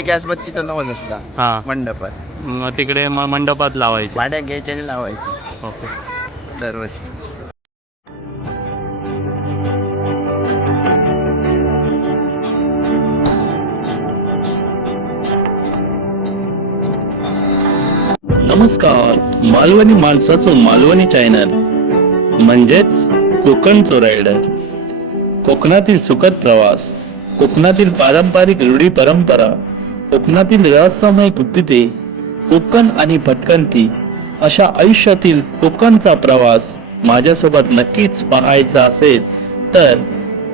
ते गॅस बत्तीचा नवस असला हा. मंडपात. मग तिकडे म- मंडपात लावायचे. भाड्या घ्यायच्या आणि लावायची. ओके. दरवर्षी. नमस्कार. मालवणी माणसाचो मालवणी चॅनल म्हणजेच कोकणचो रायडर कोकणातील सुखद प्रवास. कोकणातील पारंपरिक रूढी परंपरा. कोकणातील रहस्यमय कृतीते कोकण आणि भटकंती अशा आयुष्यातील कोकणचा प्रवास माझ्यासोबत नक्कीच पाहायचा असेल तर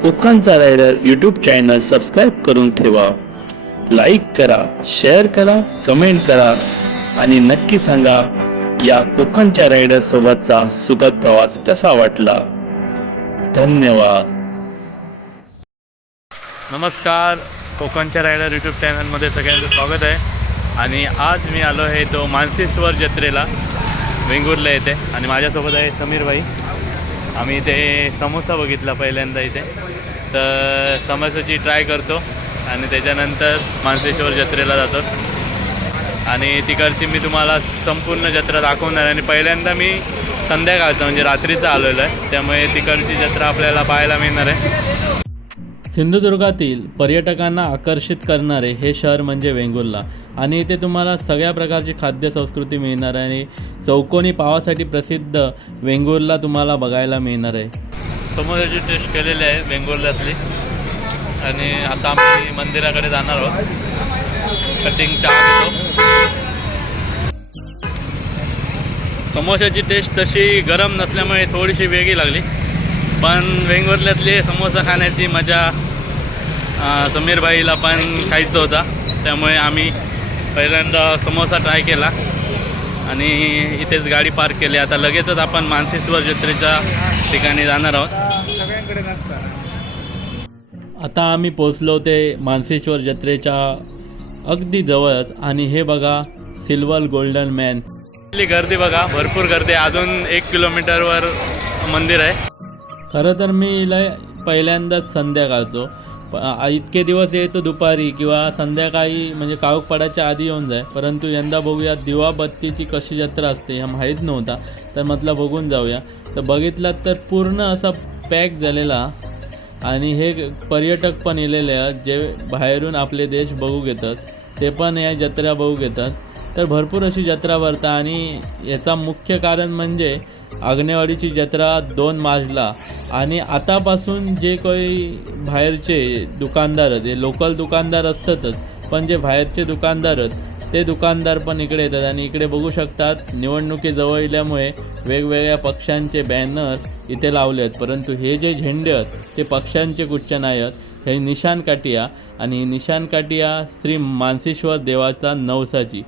कोकणचा रायडर यूट्यूब चॅनल सबस्क्राईब करून ठेवा. लाईक करा शेअर करा कमेंट करा आणि नक्की सांगा या कोकणच्या रायडर सोबतचा सुखद प्रवास कसा वाटला? धन्यवाद. नमस्कार. कोकणच्या रायडर यूट्यूब चॅनलमध्ये सगळ्यांचं स्वागत आहे. आणि आज मी आलो आहे तो मानसेश्वर जत्रेला वेंगुर्ला येते आणि माझ्यासोबत आहे समीर भाई आम्ही इथे समोसा बघितला पहिल्यांदा इथे. तर समोसाची ट्राय करतो आणि त्याच्यानंतर मानसेश्वर जत्रेला जातो. आणि तिकडची मी तुम्हाला संपूर्ण जत्रा दाखवणार आहे. आणि पहिल्यांदा मी संध्याकाळचं म्हणजे रात्रीचं आलेलो आहे. त्यामुळे तिकडची जत्रा आपल्याला पाहायला मिळणार आहे. सिंधुदुर्गातील पर्यटकांना आकर्षित करणारे हे शहर म्हणजे वेंगुर्ला. आणि इथे तुम्हाला सगळ्या प्रकारची खाद्य संस्कृती मिळणार आहे. आणि चौकोनी पावासाठी प्रसिद्ध वेंगुर्ला तुम्हाला बघायला मिळणार आहे. समोरची टेस्ट केलेली आहे वेंगुर्ल्यातली. आणि आता आम्ही मंदिराकडे जाणार आहोत. कटिंग चहा घेतो टेस्ट तशी गरम नसल्यामुळे थोडीशी वेगळी लागली. पण वेंगुर्ल्यातली समोसा खाण्याची मजा समीरबाईला पण खायचं होता. त्यामुळे आम्ही पहिल्यांदा समोसा ट्राय केला. आणि इथेच गाडी पार्क केली. आता लगेचच आपण मानसेश्वर जत्रेच्या ठिकाणी जाणार आहोत. आता आम्ही पोचलो ते मानसेश्वर जत्रेच्या अगदी जवळच. आणि हे बघा सिल्वर गोल्डन मॅन गर्दी बघा भरपूर गर्दी. अजून एक किलोमीटरवर मंदिर आहे. खरं तर मी लय पहिल्यांदाच संध्याकाळचो. इतके दिवस येतो दुपारी किंवा संध्याकाळी म्हणजे काळोख पडायच्या आधी येऊन जाय. परंतु यंदा बघूया दिवाबत्तीची कशी जत्रा असते हा माहीत नव्हता तर म्हटलं बघून जाऊया. तर बघितलात तर पूर्ण असा पॅक झालेला आणि हे पर्यटक पण येलेले आहेत जे बाहेरून आपले देश बघू घेतात ते पण या जत्रा बघू घेतात. तर भरपूर अशी जत्रा भरता आणि याचा मुख्य कारण म्हणजे आग्नेवाडीची जत्रा दोन मार्चला. आणि आतापासून जे काही बाहेरचे दुकानदार जे लोकल दुकानदार असतातच पण जे बाहेरचे दुकानदार आहेत ते दुकानदार पण इकडे येतात आणि इकडे बघू शकतात निवडणुकीजवळ येल्यामुळे वेगवेगळ्या पक्षांचे बॅनर इथे लावले आहेत. परंतु हे जे झेंडे आहेत ते पक्षांचे गुच्छ नाही आहेत हे निशान काटिया आणि निशान काटिया श्री मानसेश्वर देवाचा नवसाची.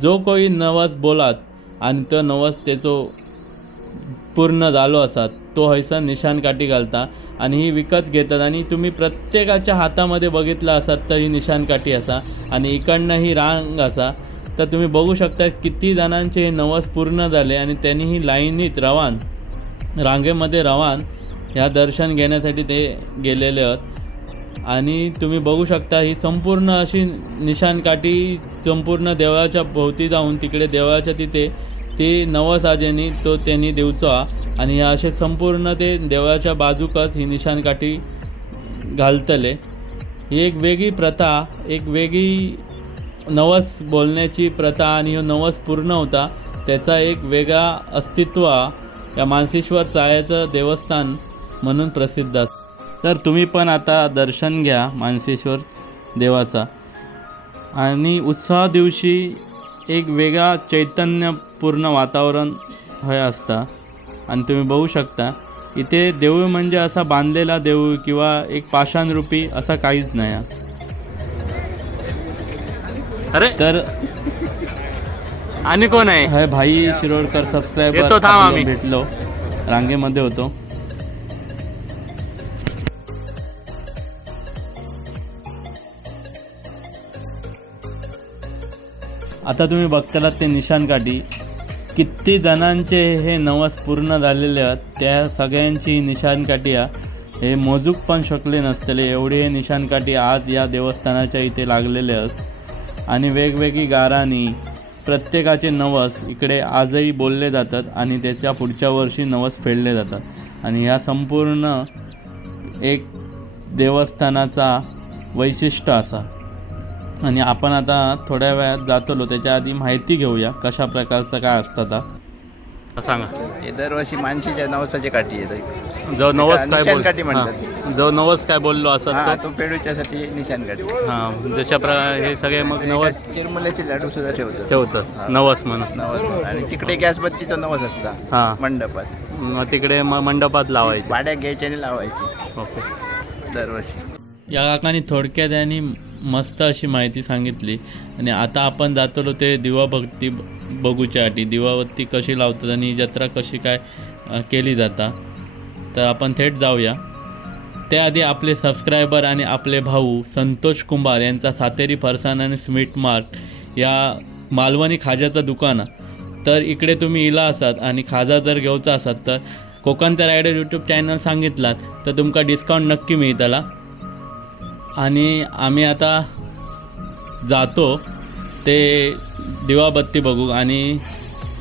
जो कोई नवस बोलात आणि तो नवस त्याचो पूर्ण झालो असात. तो हैसा निशान काठी घालता आणि ही विकत घेतात आणि तुम्ही प्रत्येकाच्या हातामध्ये बघितलं असात तर ही निशान काठी असा आणि इकडनं ही रांग असा. तर तुम्ही बघू शकता किती जणांचे हे नवस पूर्ण झाले आणि त्यांनी ही लाईनीत रवान रांगेमध्ये रवान ह्या दर्शन घेण्यासाठी ते गेलेले आहेत. आणि तुम्ही बघू शकता ही संपूर्ण अशी निशान काठी संपूर्ण देवळाच्या भोवती जाऊन तिकडे देवळाच्या तिथे ते नवसाजेनी तो त्यांनी देवचा आणि असे संपूर्ण ते देवळाच्या बाजूकच ही निशाणकाठी घालतले. ही एक वेगळी प्रथा एक वेगळी नवस बोलण्याची प्रथा आणि ह्यो नवस पूर्ण होता त्याचा एक वेगळा अस्तित्व या मानसेश्वर चाळ्याचं देवस्थान म्हणून प्रसिद्ध असतं तर तुम्ही पण आता दर्शन घ्या मानसेश्वर देवाचा. आणि उत्साह दिवशी एक वेगळा चैतन्यपूर्ण वातावरण हे असतं. आणि तुम्ही बघू शकता इथे देऊळ म्हणजे असा बांधलेला देऊळ किंवा एक पाषाणरूपी असा काहीच नाही. अरे! तर आणि कोण आहे? हाय भाई शिरोडकर आम्ही. भेटलो. रांगेमध्ये होतो. आता तुम्ही बघतालात ते निशान काठी. किती जणांचे हे नवस पूर्ण झालेले आहेत त्या सगळ्यांची निशान काठी हे मोजूक पण शकले नसतले एवढे हे निशान काठी आज या देवस्थानाच्या इथे लागलेले आहेत. आणि वेगवेगळी गाराणी प्रत्येकाचे नवस इकडे आजही बोलले जातात आणि त्याच्या पुढच्या वर्षी नवस फेडले जातात. आणि ह्या संपूर्ण एक देवस्थानाचा वैशिष्ट्य असा. आणि आपण आता थोड्या वेळात जातलो. त्याच्या आधी माहिती घेऊया कशा प्रकारचं काय असतं आता. सांगा. हे दरवर्षी मानशीच्या नवसाची काठी येतात जो नवस काय बोल म्हणतात. हां. जो नवस काय बोललो असत हा तो तो पेडूच्यासाठी निशाण काठी हां जशा प्रकारे हे सगळे मग नवस चिरमुल्याचे लाडू सुद्धा ठेवतात. ठेवतात. नवस म्हणून. नवस आणि तिकडे गॅस बत्तीचा नवस असता. हां. मंडपात. मग तिकडे मग मंडपात लावायचे. भाड्या घ्यायची आणि लावायची. ओके. दरवर्षी. या काकाने थोडक्यात यांनी मस्त अशी माहिती सांगितली. आणि आता आपण जातो ते दिवाबत्ती बघूच्यासाठी. दिवाबत्ती कशी लावतात आणि जत्रा कशी काय केली जाता. तर आपण थेट जाऊया. त्याआधी आपले सबस्क्रायबर आणि आपले भाऊ संतोष कुंभार यांचा सातेरी फरसाण आणि स्वीट मार्ट या मालवणी खाज्याचं दुकान आहे. तर इकडे तुम्ही इला असात आणि खाजा जर घेवचा असात तर कोकणचा रायडर यूट्यूब चॅनल सांगितलात तर तुमका डिस्काउंट नक्की मिळतला. आणि आम्ही आता जातो ते दिवाबत्ती बघू. आणि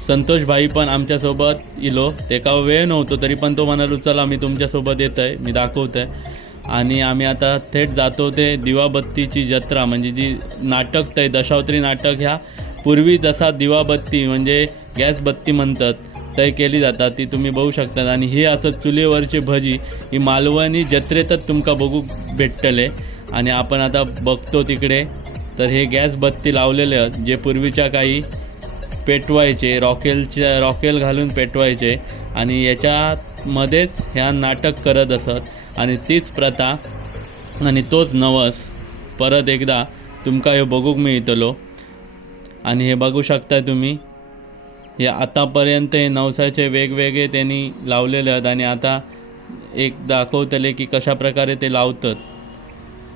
संतोष भाई पण आमच्यासोबत इलो. ते का वेळ नव्हतो तरी पण तो म्हणालो चला मी तुमच्यासोबत येत आहे मी दाखवतो आहे आणि आम्ही आता थेट जातो ते दिवाबत्तीची जत्रा म्हणजे जी नाटक ते दशावत्री नाटक ह्या पूर्वी जसा दिवाबत्ती म्हणजे गॅस बत्ती म्हणतात तय केली जातात ती तुम्ही बघू शकतात. आणि ही असं चुलीवरची भजी ही मालवणी जत्रेतच तुमका बघू भेटतले. आणि आपण आता बघतो तिकडे. तर हे गॅस बत्ती लावलेले आहेत जे पूर्वीच्या काही पेटवायचे रॉकेलच्या रॉकेल घालून पेटवायचे. आणि याच्यामध्येच ह्या नाटक करत असत. आणि तीच प्रथा आणि तोच नवस परत एकदा तुमका ह्यो बघूक मिळतलो. आणि हे बघू शकता तुम्ही हे आतापर्यंत हे नवसाचे वेगवेगळे त्यांनी लावलेले आहेत. आणि आता एक दाखवतले की कशा प्रकारे ते लावतात.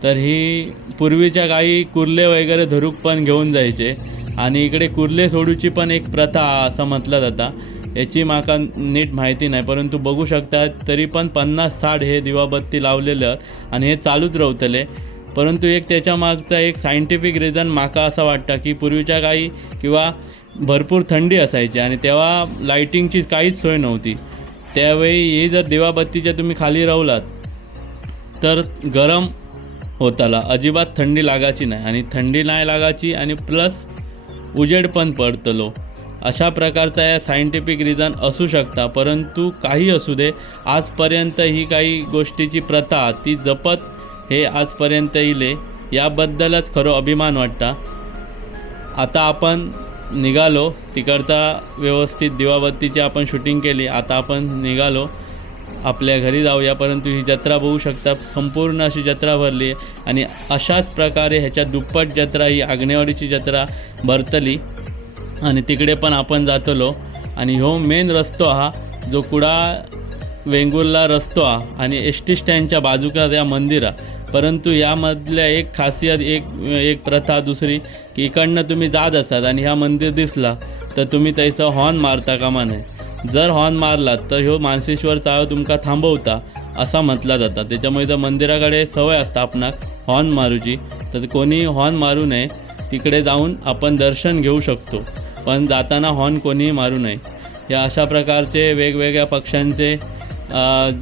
तर ही पूर्वीच्या काही कुर्ले वगैरे धरूक पण घेऊन जायचे. आणि इकडे कुर्ले सोडूची पण एक प्रथा असं म्हटलं जाता. याची माका नीट माहिती नाही परंतु बघू शकता तरी पण पन्नास साठ हे दिवाबत्ती लावलेलं आणि हे चालूच रवतले. परंतु एक त्याच्या मागचा एक सायंटिफिक रिझन माका असं वाटतं की पूर्वीच्या काही किंवा भरपूर थंडी असायची आणि तेव्हा लाईटिंगची काहीच सोय नव्हती. त्यावेळी ही जर दिवाबत्तीच्या तुम्ही खाली रवलात तर गरम होताला. अजिबात थंडी लागायची नाही. आणि थंडी नाही लागायची आणि प्लस उजेड पण पडतलो. अशा प्रकारचा या सायंटिफिक रिझन असू शकता परंतु काही असू दे. आजपर्यंत ही काही गोष्टीची प्रथा ती जपत हे आजपर्यंत इले याबद्दलच खरं अभिमान वाटता. आता आपण निघालो तिकडचा व्यवस्थित दिवाबत्तीची आपण शूटिंग केली आता आपण निघालो. आपल्या घरी जाऊया परंतु ही जत्रा बघू शकता. संपूर्ण अशी जत्रा भरली आणि अशाच प्रकारे ह्याच्या दुप्पट जत्रा ही आग्नेवाडीची जत्रा भरतली. आणि तिकडे पण आपण जातलो. आणि ह्यो मेन रस्तो हा जो कुडा वेंगुर्ला रस्तो हा आणि एस टी स्टँडच्या बाजूका या मंदिर परंतु यामधल्या एक खासियत एक एक प्रथा दुसरी की इकडनं तुम्ही जात असाल आणि ह्या मंदिर दिसला तर तुम्ही त्याचं हॉर्न मारता कामा नये. जर हॉर्न मारलात तर ह्यो मानसेश्वर चाळो तुमका थांबवता असा म्हटला जाता. त्याच्यामुळे जर मंदिराकडे सवय असता आपणाक हॉर्न मारूची तर कोणी हॉर्न मारू नये. तिकडे जाऊन आपण दर्शन घेऊ शकतो. पण जाताना हॉर्न कोणीही मारू नये. या अशा प्रकारचे वेगवेगळ्या पक्षांचे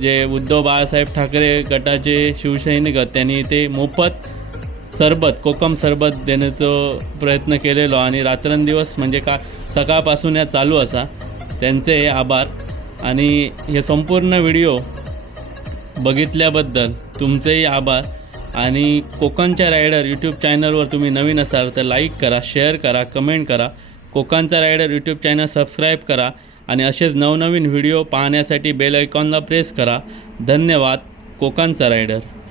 जे उद्धव बाळासाहेब ठाकरे गटाचे शिवसैनिक त्यांनी ते मोफत सरबत कोकम सरबत देण्याचा प्रयत्न केलेलो आणि रात्रंदिवस म्हणजे का सकाळपासून या चालू असा. त्यांचे हे आभार. आणि हे संपूर्ण व्हिडिओ बघितल्याबद्दल तुमचेही आभार. आणि कोकणच्या रायडर यूट्यूब चॅनलवर तुम्ही नवीन असाल तर लाईक करा शेअर करा कमेंट करा. कोकणचा रायडर यूट्यूब चॅनल सबस्क्राईब करा. आणि असेच नवनवीन व्हिडिओ पाहण्यासाठी बेल आयकॉनला प्रेस करा. धन्यवाद कोकणचा रायडर.